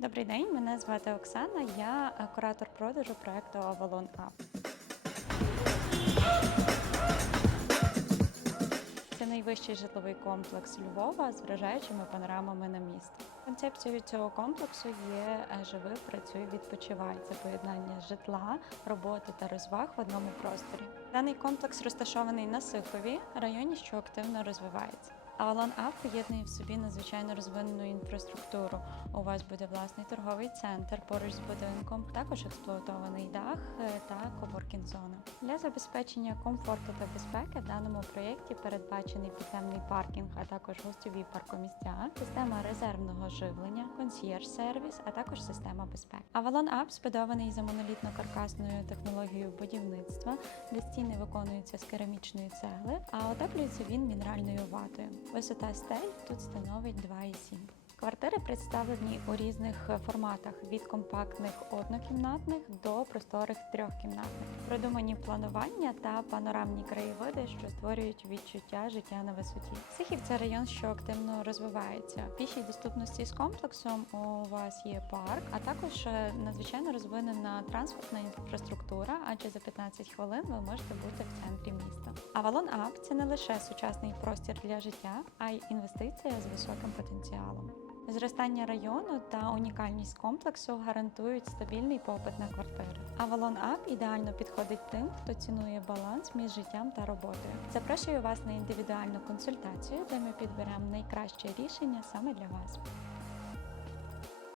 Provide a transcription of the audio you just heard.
Добрий день, мене звати Оксана. Я е, куратор продажу проекту Avalon Up. Це найвищий житловий комплекс Львова з вражаючими панорамами на місто. Концепцією цього комплексу є е, живи, працюй, відпочивай. Це поєднання житла, роботи та розваг в одному просторі. Даний комплекс розташований на Сихові, районі, що активно розвивається. Avalon Up поєднує в собі надзвичайно розвинену інфраструктуру. У вас буде власний торговий центр поруч з будинком, також експлуатований дах е, та коворкінг-зона. Для забезпечення комфорту та безпеки в даному проєкті передбачений підземний паркінг, а також гостьові паркомісця, система резервного живлення, консьєрж-сервіс, а також система безпеки. Avalon Up збудований за монолітно-каркасною технологією будівництва, де стіни виконуються з керамічної цегли, а отеплюється він мінеральною ватою. Висота стель тут становить 2,7. Квартири представлені у різних форматах від компактних однокімнатних до просторих трьохкімнатних. Продумані планування та панорамні краєвиди, що створюють відчуття життя на висоті. Сихів це район, що активно розвивається. В пішій доступності з комплексом у вас є парк, а також е, надзвичайно розвинена транспортна інфраструктура, адже за 15 хвилин ви можете бути в центрі міста. Avalon Up – це не лише сучасний простір для життя, а й інвестиція з високим потенціалом. Зростання району та унікальність комплексу гарантують стабільний попит на квартири. Avalon App ідеально підходить тим, хто цінує баланс між життям та роботою. Запрошую вас на індивідуальну консультацію, де ми підберемо найкраще рішення саме для вас.